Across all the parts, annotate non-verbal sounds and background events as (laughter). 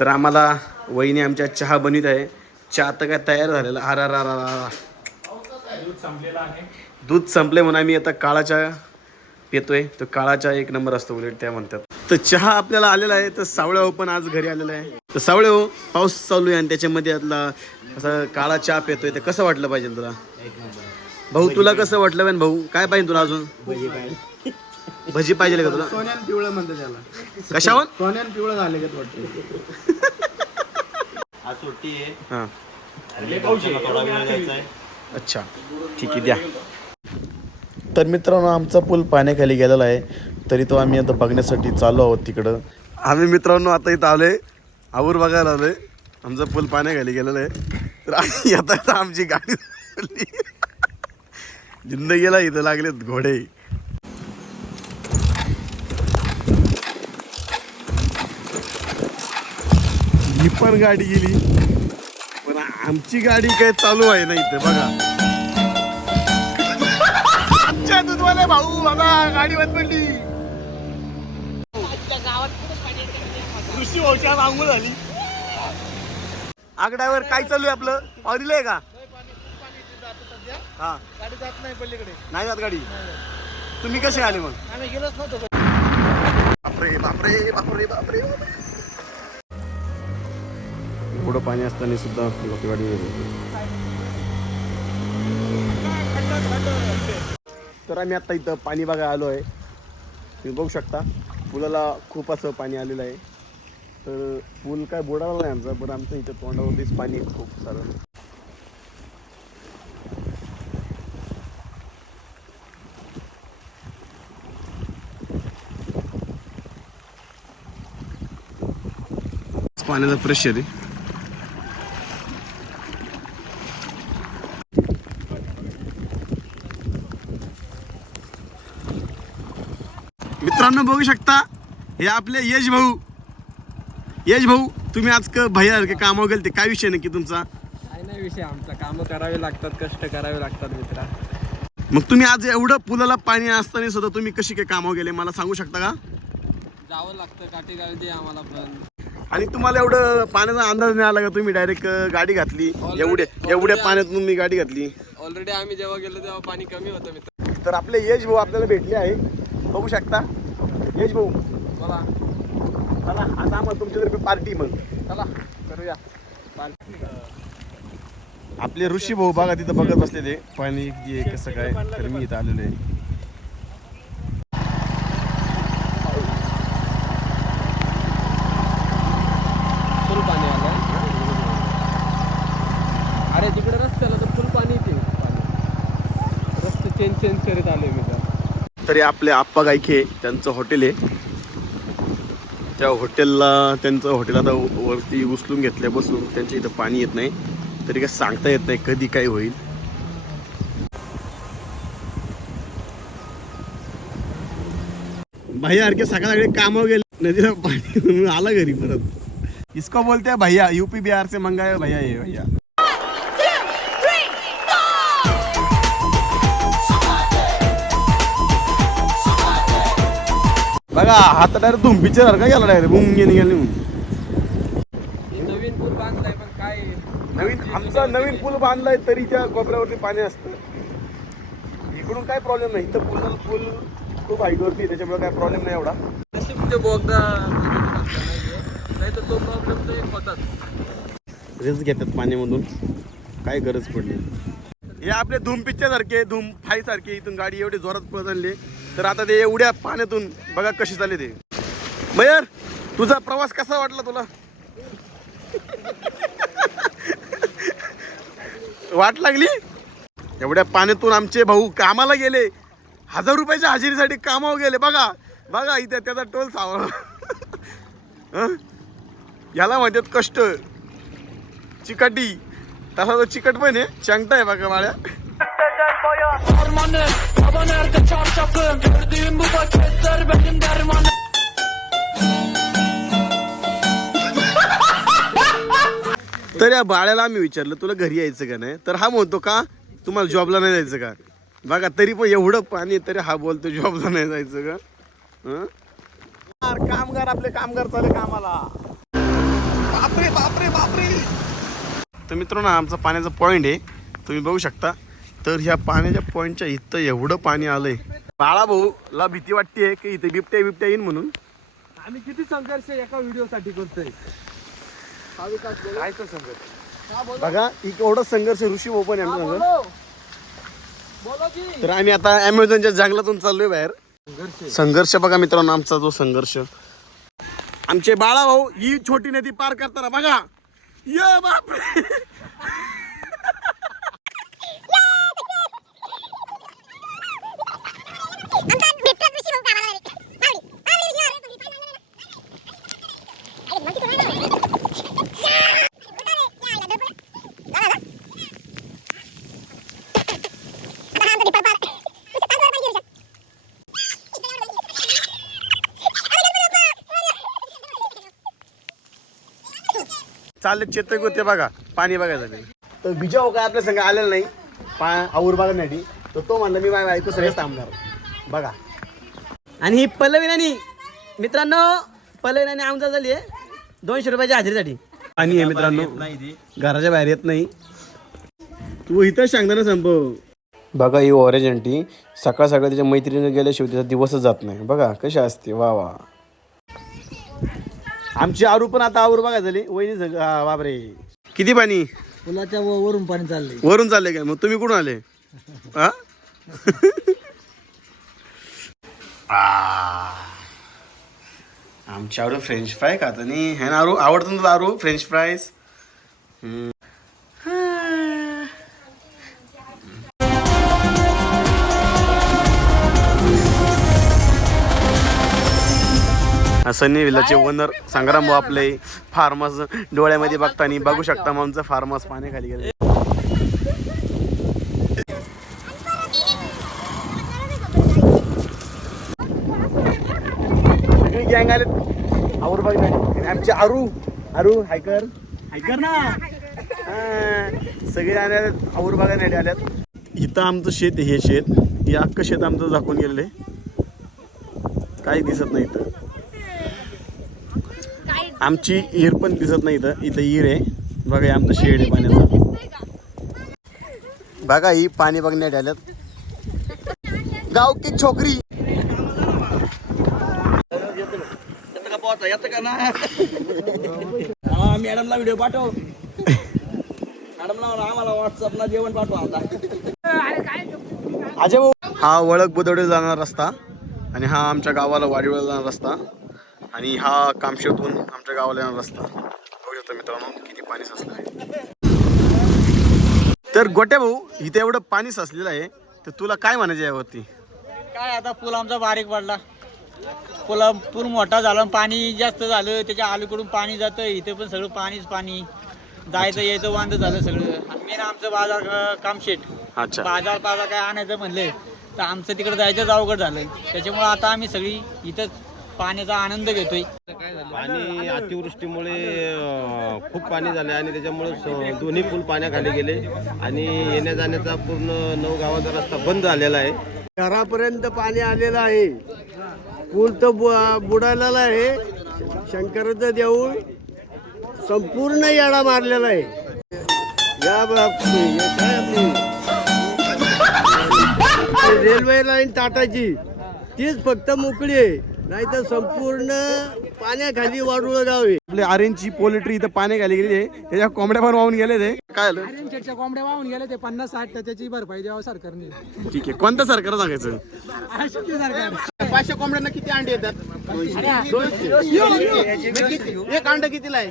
तर आम्हाला वहिनी आमच्या चहा बनवित आहे. चहा तर काय तयार झालेला. आर आर आर आर दूध संपले म्हणून आम्ही आता काळा चहा पितोय. तो काळा चहा एक नंबर असतो उलट त्या म्हणतात. तर चहा आपल्याला आलेला आहे. तर सावळ्या पण आज घरी आलेला आहे. तर सावळे हो पाऊस चालू आहे आणि त्याच्यामध्ये आतला असं काळा चहा पितोय. तर कसं वाटलं पाहिजे तुला? भाऊ तुला कसं वाटलं भाऊ काय पाहिजे तुला अजून? भजी पाहिजे का तुला? सोन्यान पिवळं म्हणतं त्याला. कशावर? सोन्यान पिवळं झालं का वाटतं आज सुट्टी आहे. हां. आणि पावसाला थोडा वेळ आहे अच्छा. ठीक आहे द्या. तर मित्रांनो आमचा पूल पाण्याखाली गेलेला आहे. तरी तो आम्ही आता बघण्यासाठी चालू आहोत तिकडं. आम्ही मित्रांनो आता इथं आलोय. आवर बघायला आलोय. आमचा पूल पाण्याखाली गेलेला आहे. तर आम्ही येता आमची गाडी चालली. जिंदगीला इथं लागलेत घोडे. ही पण गाडी गेली. पण आमची गाडी काय चालू आहे ना इथे बघा. आमच्या दूधवाले भाऊ बघा गाडी बंद पडली. कृषी भाऊच्या आंघोळ झाली आग ड्रायव्हर काय चालू आहे आपलं? ऑरिल आहे का? हा. गाडी जात नाही पलीकडे नाही जात गाडी. तुम्ही कसे आले मग? आम्ही गेलोच नव्हतो. बापरे बापरे बापरे बापरे. एवढं पाणी असताना सुद्धा लोक गाडी तर आम्ही आता इथं पाणी बघा आलो आहे. तुम्ही बघू शकता पुलाला खूप असं पाणी आलेलं आहे. तर पूल काय बुडाला नाही आमचा पण आमचं इथं तोंडावरतीच पाणी आहे खूप सारं. पाण्याचा प्रेशर आहे. मित्रांनो बघू शकता हे आपले यश भाऊ. यश भाऊ तुम्ही आज क भैया के कामावर गेले ते काय विषय नक्की तुमचा? काय नाही विषय आमचा कामं करावे लागतात कष्ट करावे लागतात मित्रा. मग तुम्ही आज एवढं पुलाला पाणी असताना सुद्धा तुम्ही कशी काय कामावर गेले मला सांगू शकता का? जावं लागतं काठी गाळते आम्हाला पण. आणि तुम्हाला एवढं पाण्याचा अंदाज नाही आला का तुम्ही डायरेक्ट गाडी घातली? एवढे एवढ्या पाण्यातून मी गाडी घातली. ऑलरेडी आम्ही जेव्हा गेलो तेव्हा पाणी कमी होतं मित्र. तर आपले यश भाऊ आपल्याला भेटले आहे. बघू शकता. यश भाऊ. बोला चला आता आम्हाला तुमच्यातर्फे पार्टी मग. चला करूया. आपले ऋषी भाऊ बघा तिथं बघत बसलेले. पाणी कसं काय तर मी इथं आलेलो आहे फुल पाणी आलं अरे तिकडे रस्त्याला तर फुल पाणी येते पाणी रस्ते चेंज चेंज करीत आले मी तरी आपले आप्पा गायके त्यांचं हॉटेल आहे. त्या हॉटेलला त्यांचं हॉटेल आता वरती उचलून घेतल्यापासून त्यांच्या इथं पाणी येत नाही. तरी काय सांगता येत नाही कधी काय होईल. भैया अरके सकाळ सगळे कामावर गेले नदीला पाणी आलं आला घरी परत. इसको बोलते भैया यूपी बिहार से मंगाए भैया ये भैया. बघा हात डायरेक्ट धुंपीच्या सारखा गेला डायरेक्ट मुंगे निघाली नवीन पूल बांधलाय पण काय? नवीन आमचा नवीन पूल बांधलाय तरी त्या कोपऱ्यावरती पाणी असतं. इकडून काय प्रॉब्लेम नाही. इथं पूल पूल खूप हाईटवरती त्याच्यामुळे काय प्रॉब्लेम नाही एवढा. ते बोगदा नाही तर तो प्रॉब्लेम रिस्क घेतात पाण्यामधून. काय गरज पडली? हे आपले धूम पिक्चर सारखे धूम फाय सारखे इथून गाडी एवढी जोरात पळत आणली. तर आता ते एवढ्या पाण्यातून बघा कशी चालले ते. मयर तुझा प्रवास कसा वाटला तुला? वाट लागली? एवढ्या पाण्यातून आमचे भाऊ कामाला गेले. हजार रुपयाच्या हजेरीसाठी कामावर गेले. बघा बघा इथे त्याचा टोल सावळा याला म्हणतात कष्ट. चिकटी. तसा तो चिकट पण आहे. चांगटा आहे बघा बाळ्या तर या बाळ्याला आम्ही विचारलं तुला घरी यायचं का नाही? तर हा म्हणतो का तुम्हाला जॉबला नाही जायचं का? बघा तरी पण एवढं पाणी आहे, तरी हा बोलतो जॉबला नाही जायचं का? हं? कामगार आपले कामगार चाले कामाला. तर मित्रांनो हा आमचा पाण्याचा पॉईंट आहे. तुम्ही बघू शकता. तर ह्या पाण्याच्या पॉईंटच्या इथं एवढं पाणी आलंय. बाळा भाऊला भीती वाटते की इथे बिबट्या बिबट्या येईन म्हणून. आम्ही किती संघर्ष एका व्हिडिओ साठी करतोय संघर्ष? बघा एवढा संघर्ष ऋषी भाऊ पण आहे हा, की. तर आम्ही आता अमेझॉनच्या जंगलातून चाललोय बाहेर. संघर्ष. संघर्ष बघा मित्रांनो आमचा जो संघर्ष. आमचे बाळा भाऊ ही छोटी नदी पार करताना बघा. ये बापरे. चालले चेतक होते बघा पाणी बघायसाठी तर बिजा हो काय आपल्या संग आलेला नाही पा आऊर बघण्यासाठी तर तो म्हणला मी माझ्या ऐकू सगळेच थांबणार. बघा. आणि ही पल्लवी नानी मित्रांनो पल्लवी नानी आमचा झाली आहे. दोनशे रुपयाच्या हजेरीसाठी. पाणी आहे मित्रांनो. घराच्या बाहेर येत नाही. तू इथं सांगणार ना संपव बघा ही ऑरेंज आंटी सकाळ सकाळ तिच्या मैत्रिणीने गेल्याशिवाय तिचा दिवसच जात नाही. बघा कशी असते. वा वा. आमची आरू पण आता आवर बघा झाली. वहिनी सग- हा, बापरे. किती पाणी? पुलाच्या वरून पाणी चाललंय. वरून चालले काय? मग तुम्ही कुठून आले? हा? आ. आमच्या आरू फ्रेंच फ्राय खात आणि हे ना आरू आवडतं ना तुला आरू? फ्रेंच फ्राईज सन्नी विल्लाचे ओनर संग्राम भाऊ आपले फार्मस डोळ्यामध्ये बघताना बघू शकता मग आमचं फार्मस पाण्याखाली गेले. सगळी गँग आले आवर बघ आमचे आरू. आरू हायकर. हायकर ना. सगळे आले आवर बघायला आल्यात इथं आमचं शेत हे शेत. हे अख्खं शेत आमचं झाकून गेलेलं आहे. काही दिसत नाही इथं. आमची ईर पण दिसत नाही इथं. इथं ईर आहे. बघा आमचं शेड आहे पाण्याचं. बघा ही पाणी बघण्यात आल्यात. गाव की छोकरी मॅडमला व्हिडिओ पाठव. मॅडमला आम्हाला व्हॉट्सअपला जेवण पाठवा आता. अजय हा वळक बुदवडे जाणारा रस्ता. आणि हा आमच्या गावाला वाडीवर जाणारा रस्ता. आणि हा कामशेतून आमच्या गावाला येणारा रस्ता. बघू शकतो मित्रांनो किती पाणी साचलं आहे. तर गोट्या भाऊ इथे एवढं पाणी साचलेलं आहे तर तुला काय म्हणायचं आहे यावरती? काय आता पूल आमचा बारीक पडला. पुला पूल मोठा झाला पाणी जास्त झालं त्याच्या अलीकडून पाणी जातं इथे पण सगळं पाणीच पाणी. जायचं यायचं वांद झालं सगळं. मेन आमचं बाजार कामशेट अच्छा. बाजार बाजार काय आणायचं म्हणले तर आमचं तिकडे जायचंच अवघड झालं. त्याच्यामुळे आता आम्ही सगळी इथंच पाण्याचा आनंद घेतोय. पाणी अतिवृष्टीमुळे अं, खूप पाणी झाले आणि त्याच्यामुळे स- दोन्ही पूल पाण्याखाली गेले आणि येण्या जाण्याचा पूर्ण नऊ गावाचा रस्ता बंद झालेला आहे. घरापर्यंत पाणी आलेलं आहे. पूल तर बु- बुडालेला आहे. शंकराचं देऊळ संपूर्ण येडा मारलेला आहे. या बाप- हे काय आपली रेल्वे लाईन टाटाची. तीच फक्त मोकळी आहे. नाही तर संपूर्ण पाण्याखाली वाडुळ गाव आहे. आपले आर्यनची पोल्ट्री इथं पाणी खाली गेली आहे. त्याच्या कोंबड्या पण वाहून गेले ते काय आलं? कोंबड्या वाहून गेले ते पन्नास साठ त्याची भरपाई द्यावं सरकारने. ठीक आहे. कोणतं सरकार सांगायचं? पाचशे कोंबड्यांना किती अंडे येतात? एक अंड कितीला आहे?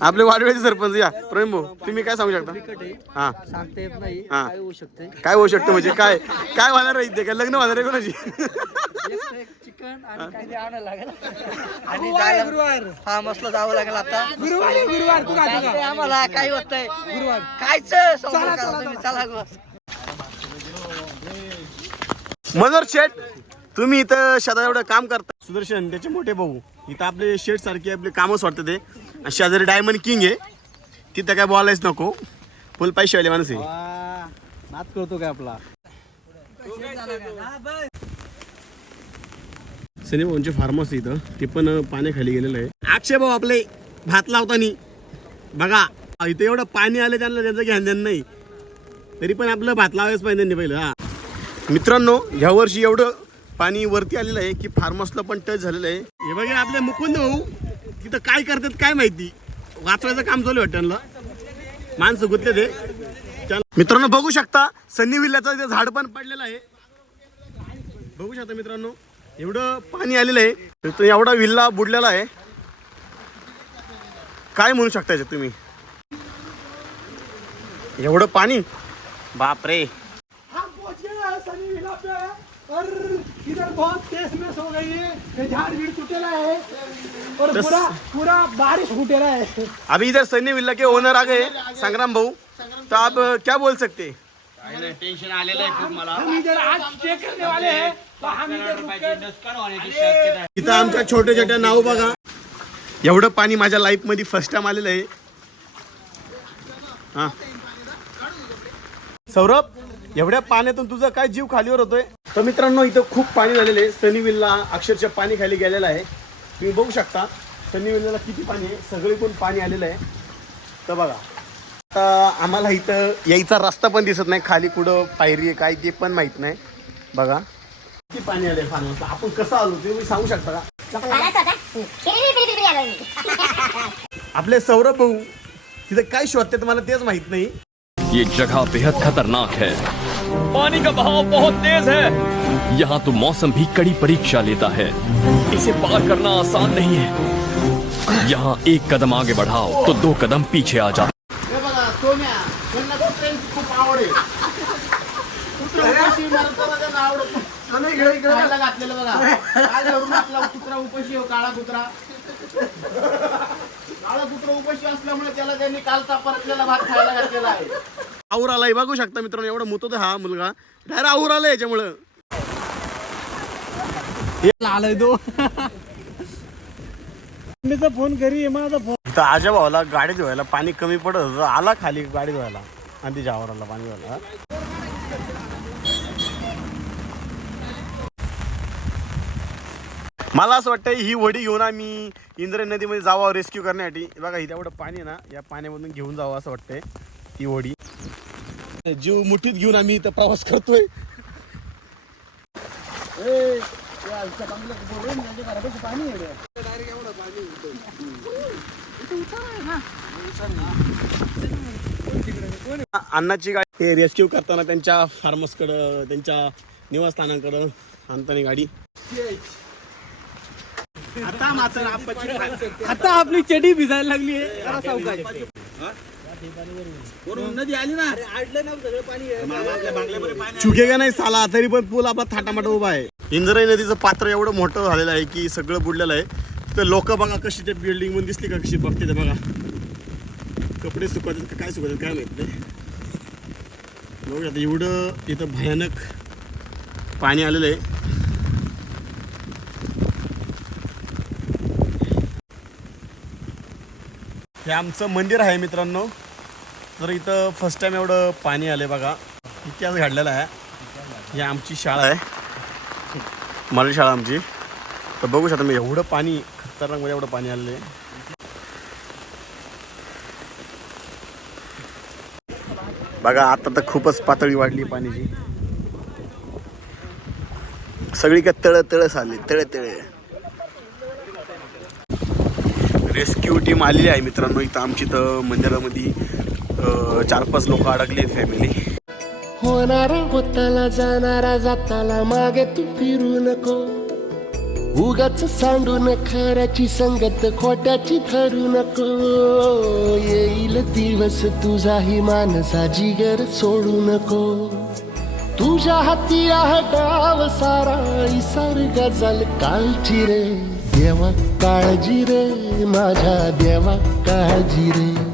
आपले वाडवेचे सरपंच या. प्रेम भाऊ तुम्ही काय सांगू शकता? हा. सांगता येत नाही. हा. काय होऊ शकते काय होऊ शकतं म्हणजे? काय काय होणार आहे इथे? काय लग्न होणार आहे कोणाची? चिकन आणि आणायला लागेल. (laughs) आणि जायला हा मसला जावं लागेल आता. गुरुवार गुरुवार. आम्हाला. काय होतंय गुरुवार. कायच चला गं. मनोहर शेठ तुम्ही इथं शेतात एवढं काम करता. सुदर्शन त्याचे मोठे भाऊ. इथं आपले शेठ सारखे आपले कामच वाटतं ते. आणि शेजारी डायमंड किंग आहे. तिथं काय बोलायच नको. फुल पैशावाले माणूस आहे. नाच करतो काय आपला? सनी भाऊंचे फार्म हाऊस इथं. ते पण पाण्याखाली गेलेलं आहे. अक्षय भाऊ आपले भात लावतानी. बघा इथं एवढं पाणी आलं त्यांना त्यांचं घ्यान नाही. तरी पण आपलं भात लावायच पाहिजे त्यांनी पहिलं हा. मित्रांनो ह्या वर्षी एवढं पाणी वरती आलेलं आहे की फार्म हाऊसला पण टच झालेलं आहे. हे बघा आपले मुकुंद भाऊ तिथं काय करतात काय माहिती? वाचवायचं काम चालू आहे वाटतं त्यांना. माणसं गुतले ते मित्रांनो बघू शकता सन्नी विल्ल्याचं इथे झाड पण पडलेलं आहे. बघू शकता मित्रांनो एवढं पाणी आलेलं आहे. तर एवढा विल्ला बुडलेला आहे. काय म्हणू शकता तुम्ही? एवढं पाणी? बापरे. इधर बहुत तेज में सो गई है ये झाड़ भीड़ टूटेला है और बस। पूरा पूरा बारिश फूटेला है। अभी इधर सन्नी विल्ला के ओनर आ गए संग्राम भाऊ। तो आप क्या बोल सकते हम इधर आज स्टे करने वाले हैं तो हम इधर रुक इथं आमच्या छोट्या छोट्या नाव बघा. एवढं पाणी माझ्या लाईफमध्ये फर्स्ट टाइम आलेलं आहे. हा. सौरभ? एवढ्या पाण्यातून तुझा काय जीव खालीवर होतोय? तर मित्रांनो इथं खूप पाणी झालेलं आहे. सनी अक्षरशः पाणी खाली गेलेलं आहे. तुम्ही बघू शकता सनीविलला किती पाणी आहे? सगळीकडून पाणी आलेलं आहे. तर बघा. आता आम्हाला इथं यायचा रस्ता पण दिसत नाही. खाली कुठं पायरी आहे काय ते पण माहीत नाही. बघा. किती पाणी आले पाण्याचं आपण कसं आलो तुम्ही सांगू शकता का? आपले सौरभ भाऊ तिथं काय शोधते तुम्हाला तेच माहीत नाही. ये जगह बेहद खतरनाक है। पानी का बहाव बहुत तेज है। यहाँ तो मौसम भी कड़ी परीक्षा लेता है। इसे पार करना आसान नहीं है। यहाँ एक कदम आगे बढ़ाओ तो दो कदम पीछे आ जाओ। उपाशी घातलेलं बघा आपला कुत्रा उपाशी हो काळा कुत्रा काळा कुत्रा उपाशी असल्यामुळे त्याला त्यांनी कालचा परतलेला भात खायला घातलेला आहे. आऊर आलाय. बघू शकता मित्रांनो एवढा मुतो हा मुलगा. डायरेक्ट आऊर आलाय याच्यामुळं. आलाय तो. फोन घरी माझा फोन इथं आजा भावाला गाडी धुवायला पाणी कमी पडत होतं. आला खाली गाडी धुवायला. आणि तिच्या आवराला पाणी धुवायला. मला असं वाटतं ही वडी घेऊन आम्ही इंद्रायणी नदीमध्ये जावं रेस्क्यू करण्यासाठी. बघा इथे एवढं पाणी आहे ना या पाण्यामधून घेऊन जावं असं वाटतंय ती वडी. जीव मुठीत घेऊन आम्ही इथं प्रवास करतोय. अन्नाची गाडी हे रेस्क्यू करताना त्यांच्या फार्मसकडं त्यांच्या निवासस्थानाकडं आणताना गाडी. आता मात्र आता आपली चडी भिजायला लागली आहे. नदी आली ना. चुकेगा नाही साला? तरी पण पूल आपला थाटामाटा उभा आहे. इंद्रायणी नदीचं पात्र एवढं मोठं झालेलं आहे की सगळं बुडलेलं आहे. तर लोक बघा कशी त्या बिल्डिंगमध्ये दिसली का कशी बघते ते बघा. कपडे सुकवतात का काय सुकवतात काय माहीत नाही. बघा आता एवढं इथं भयानक पाणी आलेलं आहे. हे आमचं मंदिर आहे मित्रांनो. तर इथं फर्स्ट टाइम एवढं पाणी आले बघा. इतिहास घडलेला आहे. ही आमची शाळा आहे. मराठी शाळा आमची. तर बघू शकता मी एवढं पाणी खतरनाकमध्ये म्हणजे एवढं पाणी आलेलं आहे बघा आता तर खूपच पातळी वाढली पाण्याची सगळी काय तळ तळस आली तळे तळे रेस्क्यू टीम आलेली आहे मित्रांनो इथं आमची तर मंदिरामध्ये. चार पाच लोक अडकली फॅमिली होणारा होताला जाणारा जाताला मागे तू फिरू नको. उगाच सांडून खऱ्याची संगत खोट्याची ठरू नको. येईल दिवस तुझाही मानसा जिगर सोडू नको. तुझ्या हाती आहे डाव सारा इसार गजल कालची रे. देवा काळजी रे माझ्या देवा काळजी रे.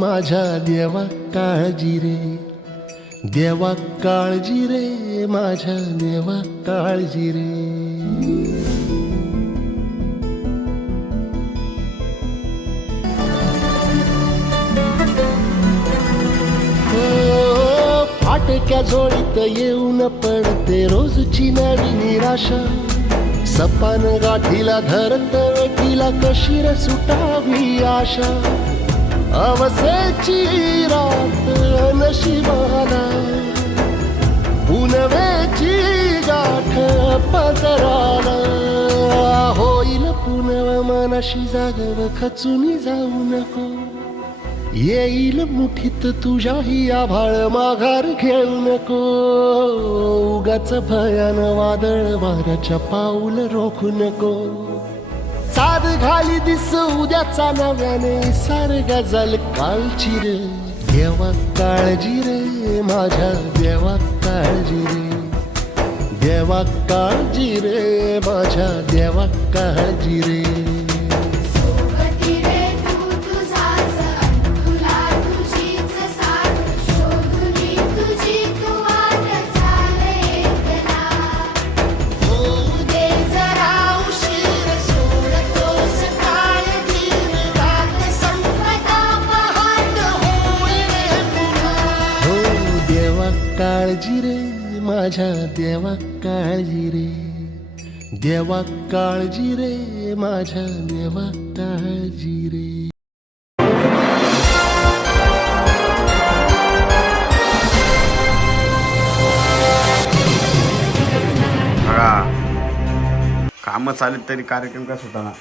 माझ्या देवा काळजी रे. देवा काळजी रे माझ्या देवा काळजी रे. फाटक्या जोडीत येऊन पडते रोजची नवी निराशा. सपान गाठीला धरत वेठीला कशी सुटावी आशा. अवसेची रात नशिबाला पुनवेची गाठ पदराला. होईल पुनव मनाशी जागव खचून जाऊ नको. येईल मुठीत तुझ्याही आभाळ माघार घेऊ नको. उगाच भयान वादळ वाऱ्याच्या पाऊल रोखू नको. साध घाली दिस उद्याचा नव्याने सार गजल कालची रे. देवा काळजी रे माझ्या देवा काळजी रे. देवा काळजी रे माझ्या देवा काळजी रे. काळजी रे माझ्या देवा काळजी रे. देवा काळजी रे माझ्या देवा काळजी रे. कामं चालेल तरी कार्यक्रम काय सुटाना